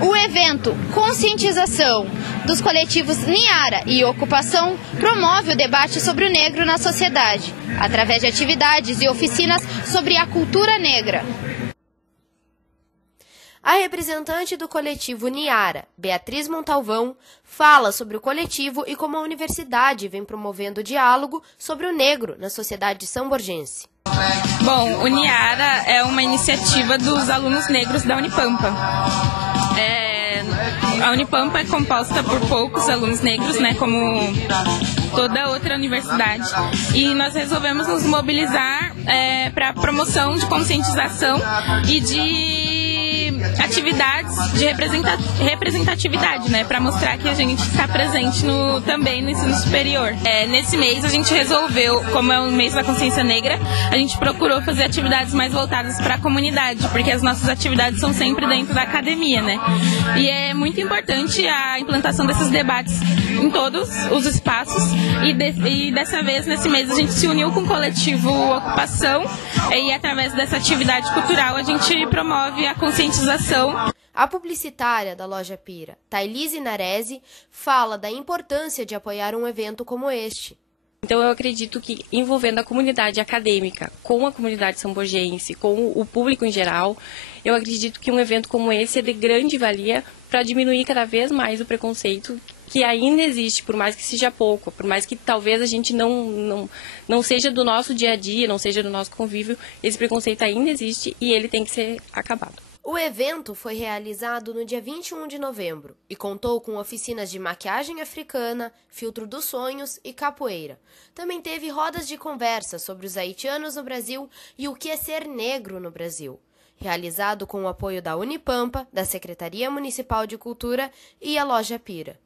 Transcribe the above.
O evento Conscientização dos coletivos Niara e Ocupação promove o debate sobre o negro na sociedade, através de atividades e oficinas sobre a cultura negra. A representante do coletivo Niara, Beatriz Montalvão, fala sobre o coletivo e como a universidade vem promovendo o diálogo sobre o negro na sociedade são-borgense. Bom, o Niara é uma iniciativa dos alunos negros da Unipampa. A Unipampa é composta por poucos alunos negros, né, como toda outra universidade. E nós resolvemos nos mobilizar para a promoção de conscientização e de atividades de representatividade, né, para mostrar que a gente está presente também no ensino superior. Nesse mês a gente resolveu, como é o mês da consciência negra, a gente procurou fazer atividades mais voltadas para a comunidade, porque as nossas atividades são sempre dentro da academia, né? E é muito importante a implantação desses debates em todos os espaços e dessa vez, nesse mês, a gente se uniu com o coletivo Ocupação e através dessa atividade cultural a gente promove a conscientização. A publicitária da Loja Pira, Thailise Narese, fala da importância de apoiar um evento como este. Então eu acredito que envolvendo a comunidade acadêmica, com a comunidade são-borgense, com o público em geral, eu acredito que um evento como esse é de grande valia para diminuir cada vez mais o preconceito que ainda existe, por mais que seja pouco, por mais que talvez a gente não seja do nosso dia a dia, não seja do nosso convívio, esse preconceito ainda existe e ele tem que ser acabado. O evento foi realizado no dia 21 de novembro e contou com oficinas de maquiagem africana, filtro dos sonhos e capoeira. Também teve rodas de conversa sobre os haitianos no Brasil e o que é ser negro no Brasil, realizado com o apoio da Unipampa, da Secretaria Municipal de Cultura e a Loja Pira.